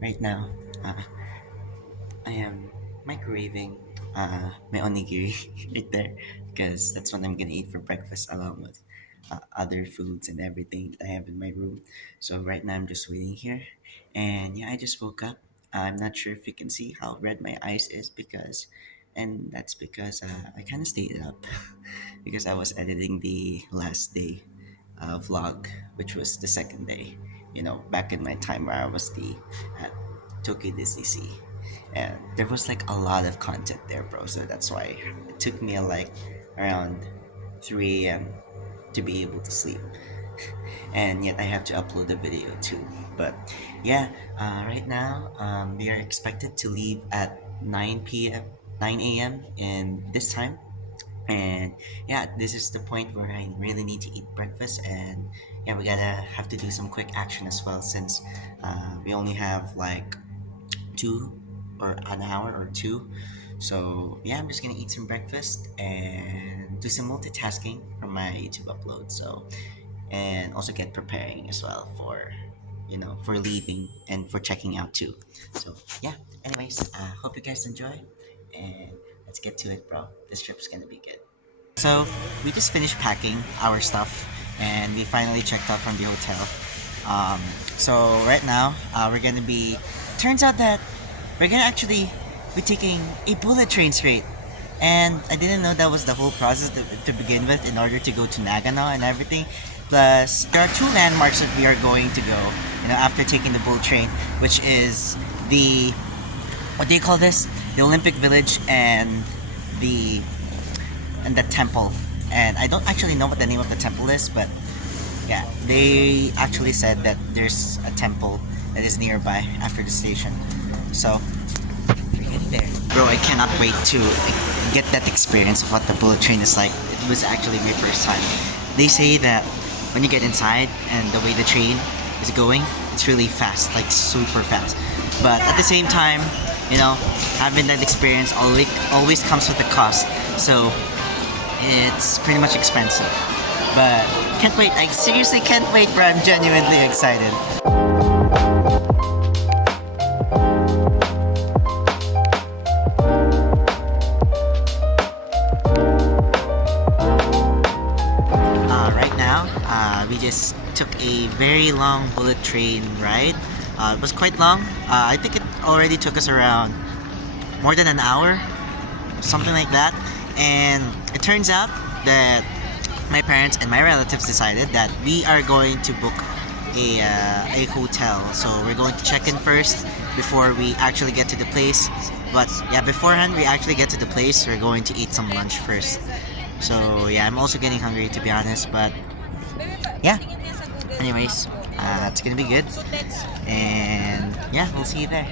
Right now, I am microwaving my onigiri right there because that's what I'm gonna eat for breakfast along with other foods and everything that I have in my room. So right now I'm just waiting here, and yeah, I just woke up. I'm not sure if you can see how red my eyes is and that's because I kind of stayed up because I was editing the last day vlog, which was the second day. You know, back in my time where I was the at Tokyo Disney Sea, and there was like a lot of content there, bro. So that's why it took me like around 3 a.m. to be able to sleep, and yet I have to upload a video too. But yeah, right now we are expected to leave at 9 p.m. 9 a.m. in this time, and yeah, this is the point where I really need to eat breakfast, and yeah, we gotta have to do some quick action as well since we only have like two or an hour or two. So yeah, I'm just gonna eat some breakfast and do some multitasking for my YouTube upload. So and also get preparing as well for for leaving and for checking out too. So yeah. Anyways, hope you guys enjoy, and let's get to it, bro. This trip's gonna be good. So we just finished packing our stuff, and we finally checked out from the hotel. Um, so right now we're gonna be. Turns out that we're gonna actually be taking a bullet train straight, and I didn't know that was the whole process to begin with in order to go to Nagano and everything. Plus, there are two landmarks that we are going to go. After taking the bullet train, which is the what do you call this? The Olympic Village the the temple. And I don't actually know what the name of the temple is, but yeah, they actually said that there's a temple that is nearby after the station. So we're getting there. Bro, I cannot wait to get that experience of what the bullet train is like. It was actually my first time. They say that when you get inside and the way the train is going, it's really fast, like super fast. But at the same time, having that experience always comes with a cost. So it's pretty much expensive. But can't wait. I seriously can't wait, bro. I'm genuinely excited. Right now, we just took a very long bullet train ride. It was quite long. I think it already took us around more than an hour, something like that. And it turns out that my parents and my relatives decided that we are going to book a hotel. So we're going to check in first before we actually get to the place. But yeah, beforehand we actually get to the place, we're going to eat some lunch first. So yeah, I'm also getting hungry, to be honest. But yeah, anyways, it's gonna be good. And yeah, we'll see you there.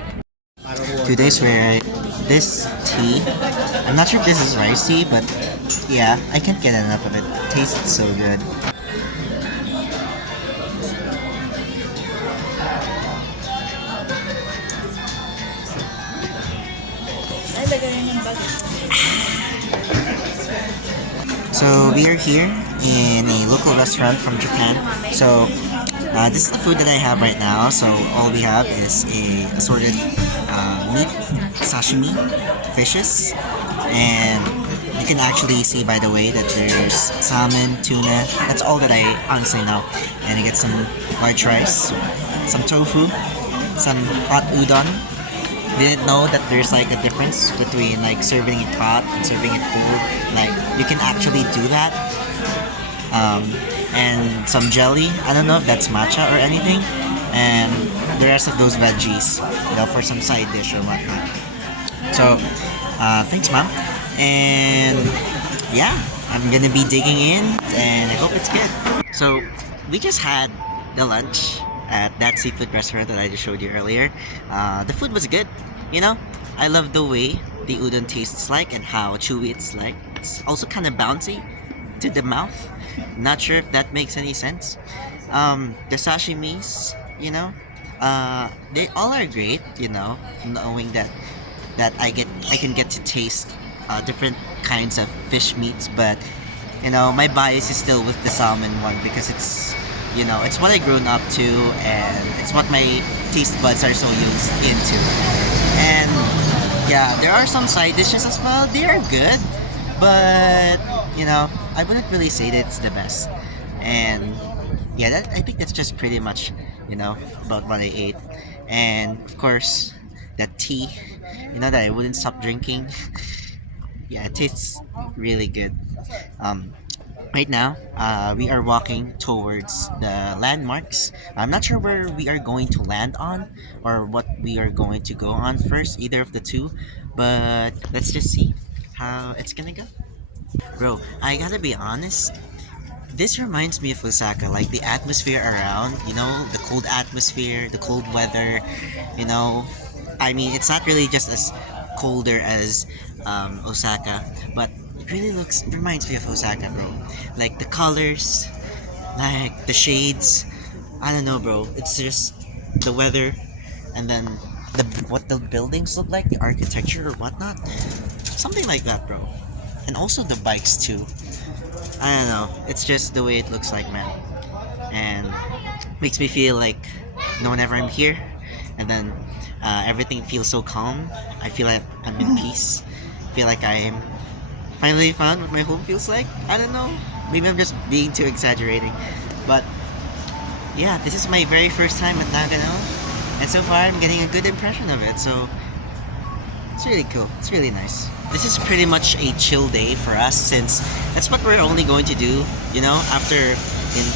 Today's where this tea, I'm not sure if this is rice tea, but yeah, I can't get enough of it. It tastes so good. So we are here in a local restaurant from Japan. So this is the food that I have right now. So all we have is a assorted meat, sashimi, fishes, and you can actually see by the way that there's salmon, tuna. That's all that I honestly know. And you get some large rice, some tofu, some hot udon. Didn't know that there's like a difference between like serving it hot and serving it cold. Like you can actually do that. And some jelly. I don't know if that's matcha or anything. And the rest of those veggies, for some side dish or whatnot. So, thanks, mom. And yeah, I'm gonna be digging in, and I hope it's good. So, we just had the lunch at that seafood restaurant that I just showed you earlier. The food was good. I love the way the udon tastes like and how chewy it's like. It's also kind of bouncy to the mouth. Not sure if that makes any sense. The sashimis, they all are great. Knowing that I can get to taste different kinds of fish meats, but my bias is still with the salmon one because it's You know, it's what I grown up to, and it's what my taste buds are so used into. And yeah, there are some side dishes as well. They are good, but you know, I wouldn't really say that it's the best. And yeah, that I think that's just pretty much, you know, about what I ate. And of course, that tea, you know, that I wouldn't stop drinking. Yeah, it tastes really good. Um, right now, we are walking towards the landmarks. I'm not sure where we are going to land on or what we are going to go on first, either of the two, but let's just see how it's gonna go. Bro, I gotta be honest, this reminds me of Osaka, like the atmosphere around, you know, the cold atmosphere, the cold weather, you know. I mean, it's not really just as colder as Osaka, but it really reminds me of Osaka, bro. Like the colors, like the shades. I don't know, bro. It's just the weather, and then what the buildings look like, the architecture or whatnot, something like that, bro. And also the bikes too. I don't know. It's just the way it looks like, man. And makes me feel like, you know, whenever I'm here, and then everything feels so calm. I feel like I'm in peace. I feel like I'm finally found what my home feels like. I don't know. Maybe I'm just being too exaggerating. But yeah, this is my very first time at Nagano. And so far, I'm getting a good impression of it. So it's really cool. It's really nice. This is pretty much a chill day for us since that's what we're only going to do, you know, after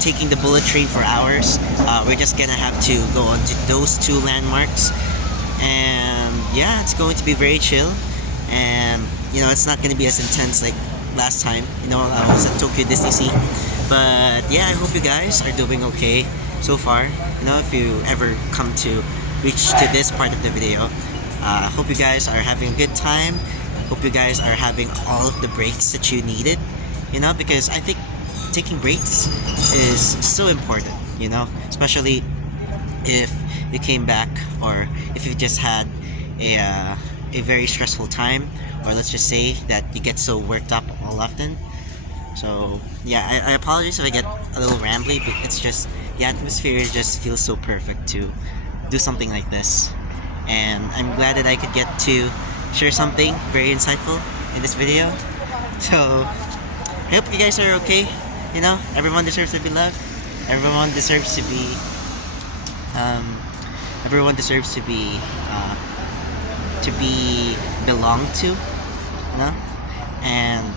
taking the bullet train for hours. We're just gonna have to go on to those two landmarks. And yeah, it's going to be very chill. And, you know, it's not gonna be as intense like last time, you know, I was at Tokyo Disney Sea. But yeah, I hope you guys are doing okay so far. You know, if you ever come to reach to this part of the video, hope you guys are having a good time. Hope you guys are having all of the breaks that you needed. You know, because I think taking breaks is so important. You know, especially if you came back or if you just had a very stressful time, or let's just say that you get so worked up all often. So yeah, I apologize if I get a little rambly, but it's just the atmosphere just feels so perfect to do something like this. And I'm glad that I could get to share something very insightful in this video. So I hope you guys are okay. You know, everyone deserves to be loved. Everyone deserves to be um, everyone deserves to be belonged to, you know? And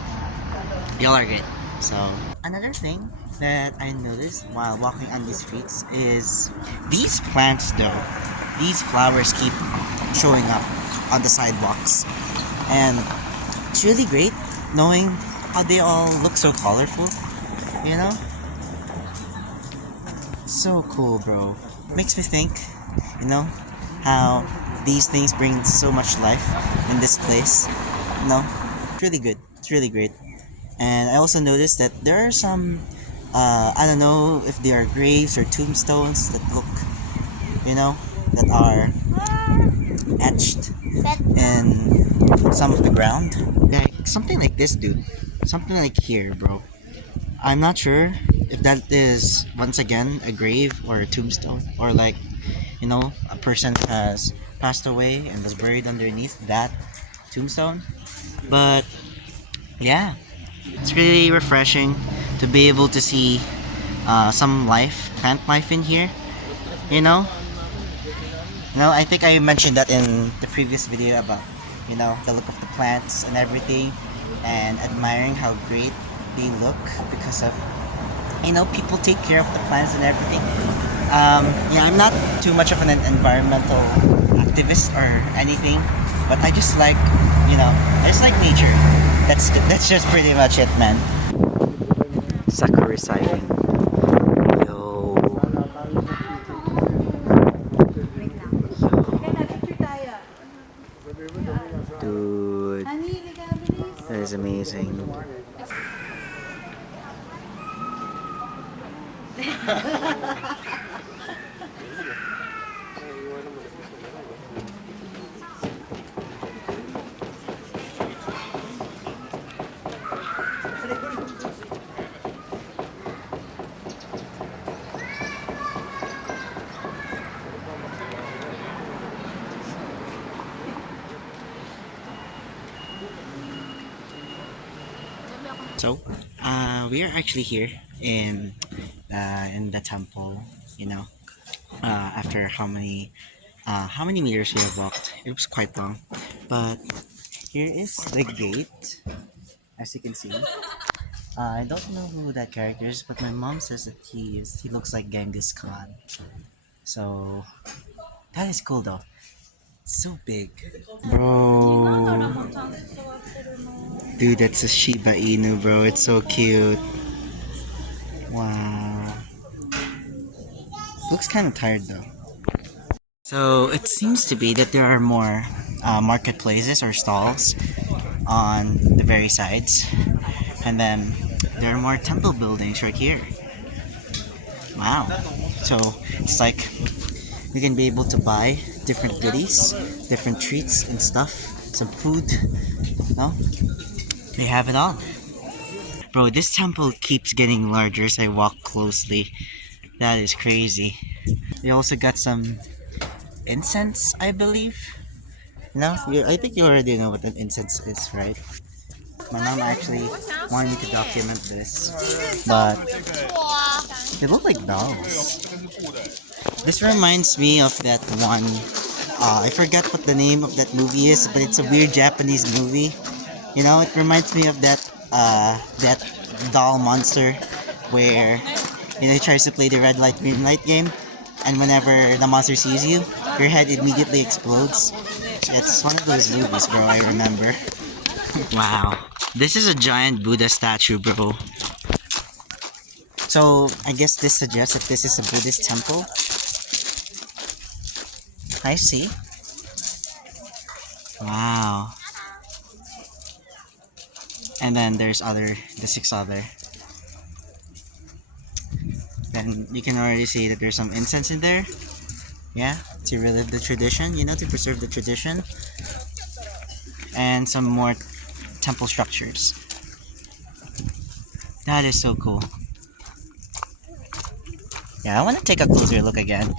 y'all are great. So another thing that I noticed while walking on these streets is these plants though. These flowers keep showing up on the sidewalks. And it's really great knowing how they all look so colorful, you know? So cool, bro. Makes me think, you know, how these things bring so much life in this place. You know, it's really good. It's really great. And I also noticed that there are some, I don't know if they are graves or tombstones that look, you know, that are etched in some of the ground. Like something like this, dude. Something like here, bro. I'm not sure if that is once again a grave or a tombstone, or like, you know, a person has passed away and was buried underneath that tombstone. But yeah, it's really refreshing to be able to see some life, plant life in here. You know, I think I mentioned that in the previous video about, you know, the look of the plants and everything, and admiring how great they look because of, you know, people take care of the plants and everything. Yeah, I'm not too much of an environmental activist or anything, but I just like, you know, I just like nature. That's just pretty much it, man. Sakura sighting. Yo. Dude, that is amazing. So, we are actually here in the temple. You know, after how many meters we have walked? It was quite long, but here is the gate, as you can see. I don't know who that character is, but my mom says that he looks like Genghis Khan. So that is cool though. It's so big, bro. Dude, that's a Shiba Inu, bro. It's so cute. Wow. Looks kind of tired though. So it seems to be that there are more marketplaces or stalls on the very sides, and then there are more temple buildings right here. Wow. So it's like you can be able to buy different goodies, different treats and stuff, some food. No, they have it all. Bro, this temple keeps getting larger as I walk closely. That is crazy. We also got some incense, I believe. No, I think you already know what an incense is, right? My mom actually wanted me to document this, but they look like dolls. This reminds me of that one. I forgot what the name of that movie is, but it's a weird Japanese movie. You know, it reminds me of that doll monster where he tries to play the red light green light game, and whenever the monster sees you, your head immediately explodes. It's one of those movies, bro. I remember. Wow, this is a giant Buddha statue, bro. So I guess this suggests that this is a Buddhist temple. I see. Wow. And then there's the six other. Then you can already see that there's some incense in there. Yeah, to relive the tradition, to preserve the tradition. And some more temple structures. That is so cool. Yeah, I want to take a closer look again.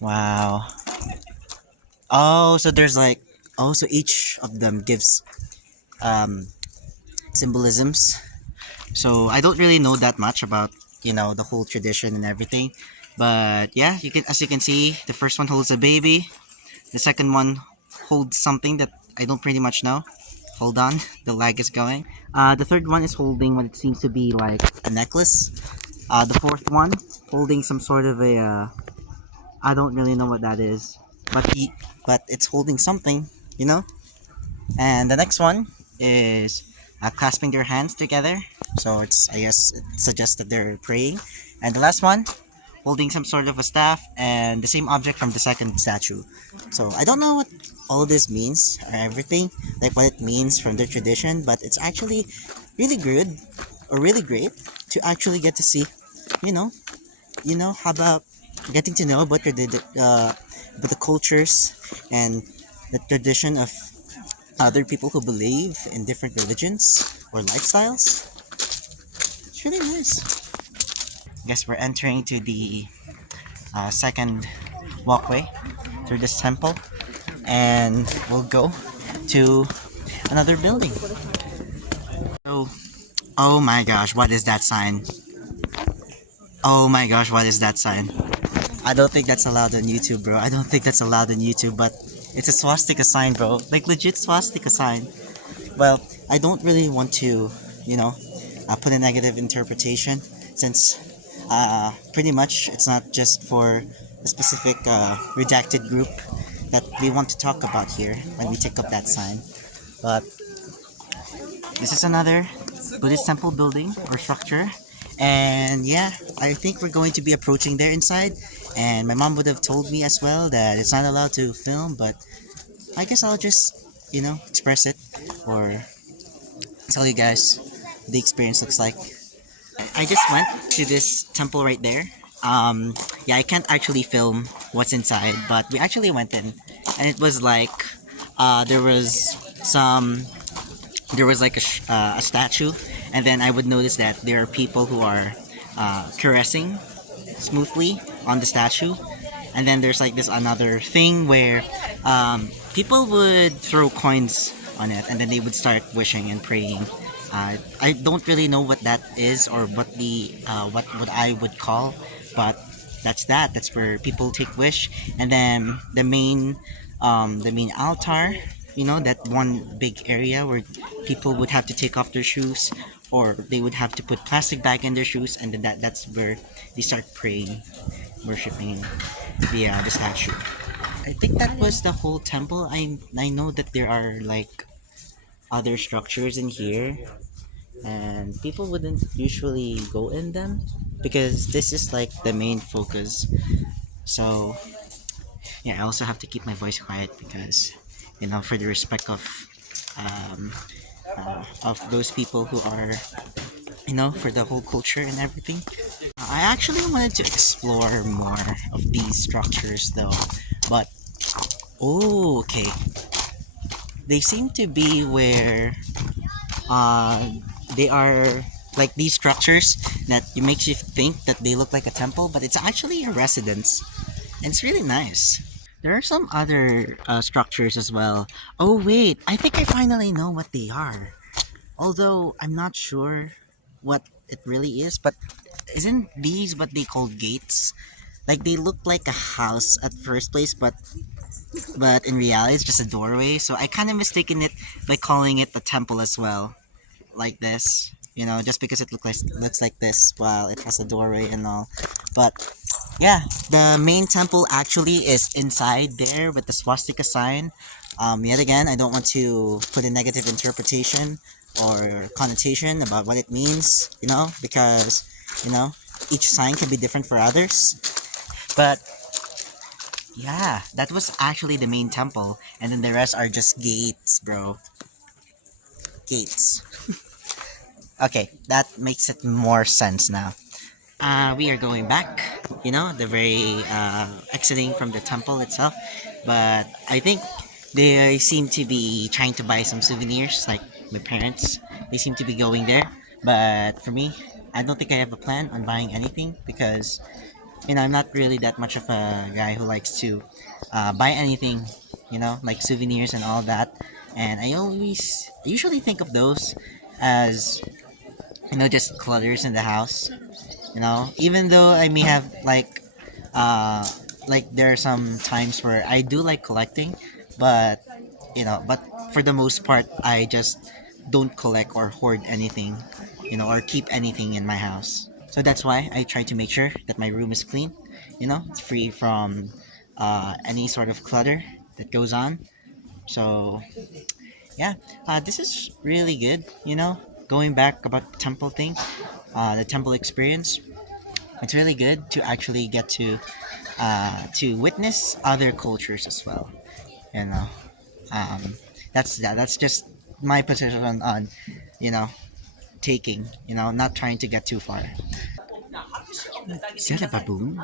Wow. Oh, so there's like, so each of them gives um, symbolisms. So I don't really know that much about the whole tradition and everything, but yeah, as you can see, the first one holds a baby, the second one holds something that I don't pretty much know. Hold on, the lag is going. The third one is holding what it seems to be like a necklace. The fourth one holding some sort of a I don't really know what that is, but it's holding something, you know. And the next one is clasping their hands together. So I guess it suggests that they're praying. And the last one, holding some sort of a staff and the same object from the second statue. So I don't know what all this means or everything, like what it means from their tradition, but it's actually really good or really great to actually get to see, you know, how about getting to know about the cultures and the tradition of other people who believe in different religions or lifestyles. It's really nice. I guess we're entering to the second walkway through this temple, and we'll go to another building. So, oh my gosh, what is that sign? Oh my gosh, what is that sign? I don't think that's allowed on YouTube, bro. I don't think that's allowed on YouTube, but it's a swastika sign, bro. Like legit swastika sign. Well, I don't really want to, put a negative interpretation since pretty much it's not just for a specific redacted group that we want to talk about here when we take up that sign. But this is another Buddhist temple building or structure. And yeah, I think we're going to be approaching there inside. And my mom would have told me as well that it's not allowed to film, but I guess I'll just, express it or tell you guys what the experience looks like. I just went to this temple right there. Yeah, I can't actually film what's inside, but we actually went in, and it was like there was some there was like a statue, and then I would notice that there are people who are caressing smoothly on the statue, and then there's like this another thing where people would throw coins on it, and then they would start wishing and praying. I don't really know what that is or what the what I would call, but that's that. That's where people take wish, and then the main altar. You know, that one big area where people would have to take off their shoes, or they would have to put plastic bag in their shoes, and then that's where they start praying, worshiping the statue. I think that was the whole temple. I know that there are like other structures in here, and people wouldn't usually go in them because this is like the main focus. So yeah, I also have to keep my voice quiet because for the respect um, of those people who are for the whole culture and everything. I actually wanted to explore more of these structures though, but oh, okay. They seem to be where uh, they are like these structures that it makes you think that they look like a temple, but it's actually a residence, and it's really nice. There are some other structures as well. Oh wait, I think I finally know what they are. Although I'm not sure what it really is, but isn't these what they call gates? Like they look like a house at first place, but in reality it's just a doorway. So I kind of mistaken it by calling it a temple as well, like this. Just because it looks like this while it has a doorway and all. But yeah, the main temple actually is inside there with the swastika sign. Yet again, I don't want to put a negative interpretation or connotation about what it means, because you know each sign can be different for others. But yeah, that was actually the main temple, and then the rest are just gates, bro. Gates. Okay, that makes it more sense now. We are going back, the very exiting from the temple itself. But I think they seem to be trying to buy some souvenirs, like my parents. They seem to be going there. But for me, I don't think I have a plan on buying anything because, I'm not really that much of a guy who likes to buy anything, like souvenirs and all that. And I usually think of those as, just clutters in the house. Even though I may have uh there are some times where I do like collecting, but but for the most part I just don't collect or hoard anything, or keep anything in my house. So that's why I try to make sure that my room is clean, it's free from any sort of clutter that goes on. So yeah, this is really good, going back about the temple thing, the temple experience. It's really good to actually get to witness other cultures as well. You know, um, that's just my position on you know taking. Not trying to get too far. Is that a baboon?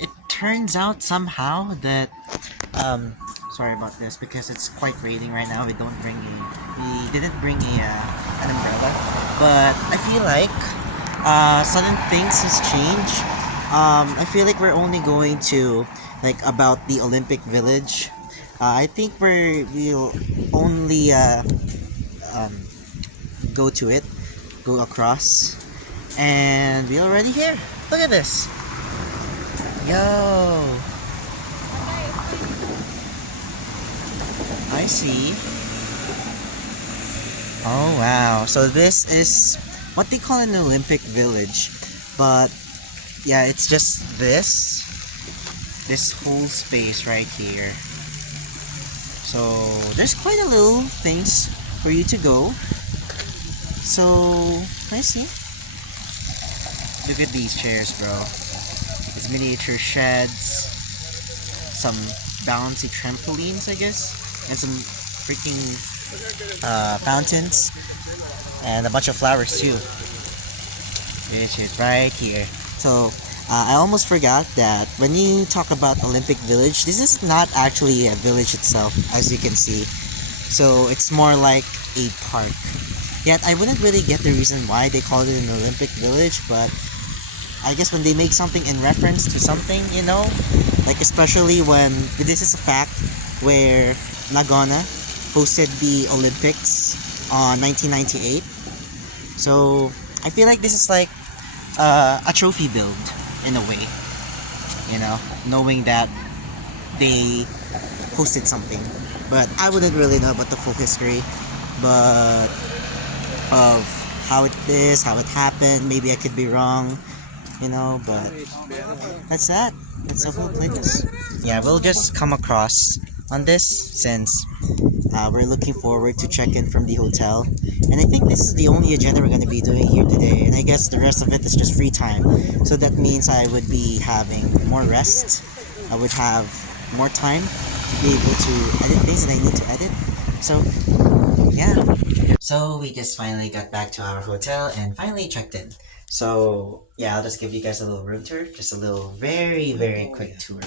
It turns out somehow that um, sorry about this because it's quite raining right now. We didn't bring an umbrella, but I feel like sudden things has changed. I feel like we're only going to like about the Olympic Village. I think we'll only um, go to it, go across, and we're already here. Look at this. Yo, I see. Oh wow. So this is what they call an Olympic Village. But yeah, it's just this whole space right here. So there's quite a little things for you to go. So I see. Look at these chairs, bro. It's miniature sheds, some bouncy trampolines, I guess, and some freaking fountains, and a bunch of flowers too, which is right here. So I almost forgot that when you talk about Olympic Village, this is not actually a village itself, as you can see. So it's more like a park. Yet I wouldn't really get the reason why they called it an Olympic Village, but I guess when they make something in reference to something, like especially when this is a fact where Nagano hosted the Olympics on 1998. So I feel like this is like a trophy build in a way, knowing that they hosted something. But I wouldn't really know about the full history, but of how it is, how it happened. Maybe I could be wrong, but that's that. That's the whole place. Yeah, we'll just come across on this since we're looking forward to check in from the hotel. And I think this is the only agenda we're going to be doing here today. And I guess the rest of it is just free time. So that means I would be having more rest. I would have more time to be able to edit things that I need to edit. So, yeah. So we just finally got back to our hotel and finally checked in. So, yeah, I'll just give you guys a little room tour. Just a little very, very quick tour.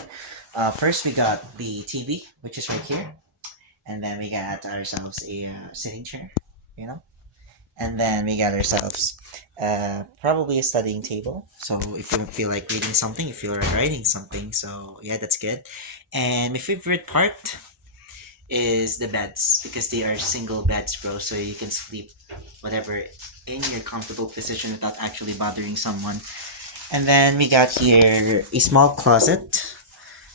First, we got the TV, which is right here. And then we got ourselves a sitting chair, you know. And then we got ourselves probably a studying table. So if you feel like reading something, if you're writing something, so yeah, that's good. And my favorite part is the beds because they are single beds, bro. So you can sleep whatever in your comfortable position without actually bothering someone. And then we got here a small closet.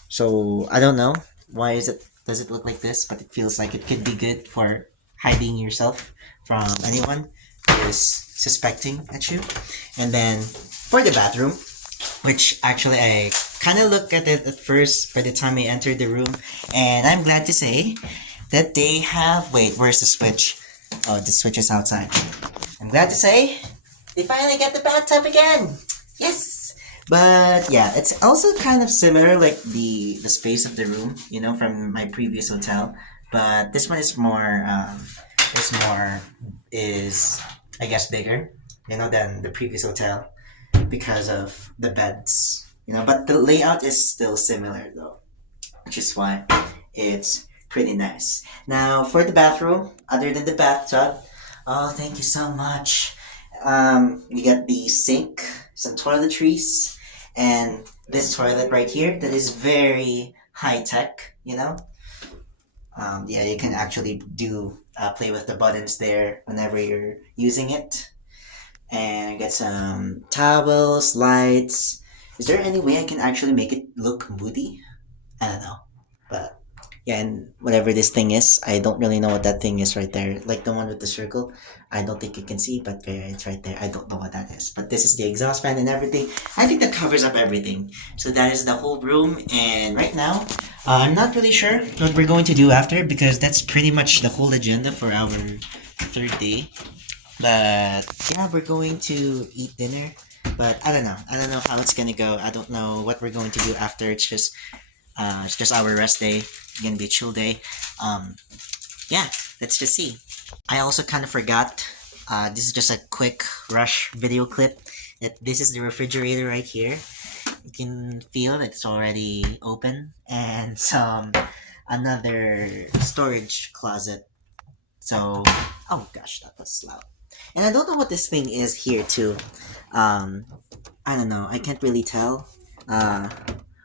So I don't know why is it does it look like this, but it feels like it could be good for hiding yourself from anyone who is suspecting at you. And then for the bathroom, which actually I kind of looked at it at first by the time I entered the room, and I'm glad to say that they have. Wait, where's the switch? Oh, the switch is outside. I'm glad to say they finally get the bathtub again. Yes. But yeah, it's also kind of similar, like the space of the room, from my previous hotel. But this one is I guess bigger, than the previous hotel because of the beds, But the layout is still similar though, which is why it's pretty nice. Now for the bathroom, other than the bathtub, oh, thank you so much. You get the sink, some toiletries, and this toilet right here that is very high tech. Yeah, you can actually do play with the buttons there whenever you're using it. And get some towels, lights. Is there any way I can actually make it look moody? I don't know. But yeah, and whatever this thing is, I don't really know what that thing is right there. Like the one with the circle. I don't think you can see, but yeah, it's right there. I don't know what that is. But this is the exhaust fan and everything. I think that covers up everything. So that is the whole room. And right now, I'm not really sure what we're going to do after because that's pretty much the whole agenda for our third day. But yeah, we're going to eat dinner. But I don't know. I don't know how it's gonna go. I don't know what we're going to do after. It's just our rest day. It's gonna be a chill day. Um, yeah, let's just see. I also kind of forgot. This is just a quick rush video clip. This is the refrigerator right here. You can feel it's already open, and some another storage closet. So, oh gosh, that was loud. And I don't know what this thing is here too. Um, I don't know. I can't really tell. Uh,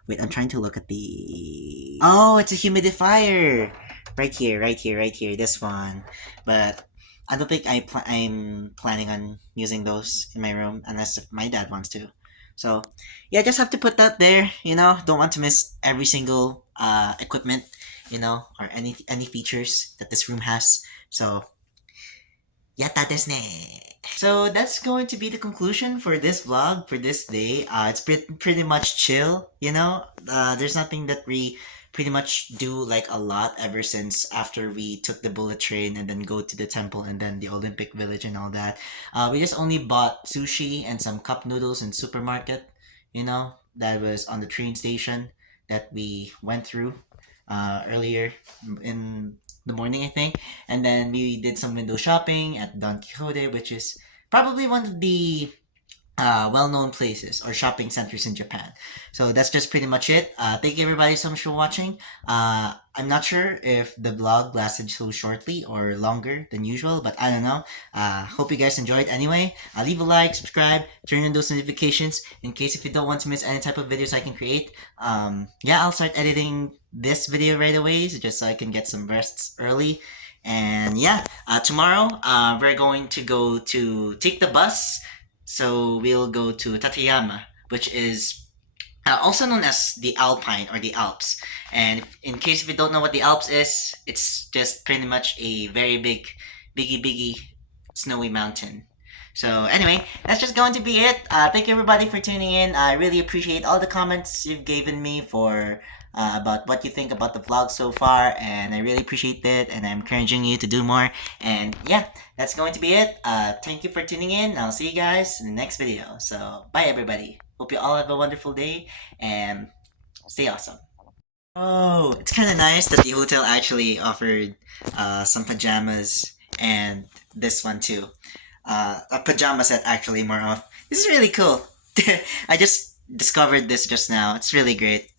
Wait, I'm trying to look at the. Oh, it's a humidifier. Right here, right here, right here. This one, but I don't think I'm planning on using those in my room unless if my dad wants to. So, yeah, just have to put that there. Don't want to miss every single equipment, or any features that this room has. So, yatta desu ne. So that's going to be the conclusion for this vlog for this day. It's pretty much chill, There's nothing that we pretty much do like a lot ever since after we took the bullet train and then go to the temple and then the Olympic Village and all that. We just only bought sushi and some cup noodles in supermarket, that was on the train station that we went through earlier in the morning, I think. And then we did some window shopping at Don Quixote, which is probably one of the well-known places or shopping centers in Japan. So that's just pretty much it. Thank you everybody so much for watching. I'm not sure if the vlog lasted so shortly or longer than usual, but I don't know. Hope you guys enjoyed anyway. Leave a like, subscribe, turn on those notifications in case if you don't want to miss any type of videos I can create. Yeah, I'll start editing this video right away just so I can get some rests early. And yeah, tomorrow we're going to go to take the bus, so we'll go to Tateyama, which is also known as the Alpine or the Alps. And in case if you don't know what the Alps is, it's just pretty much a very big, biggie, snowy mountain. So anyway, that's just going to be it. Thank you everybody for tuning in. I really appreciate all the comments you've given me for about what you think about the vlog so far, and I really appreciate it. And I'm encouraging you to do more. And yeah, that's going to be it. Thank you for tuning in. I'll see you guys in the next video. So bye everybody. Hope you all have a wonderful day and stay awesome. Oh, it's kind of nice that the hotel actually offered some pajamas and this one too. A pajama set actually more of. This is really cool. I just discovered this just now. It's really great.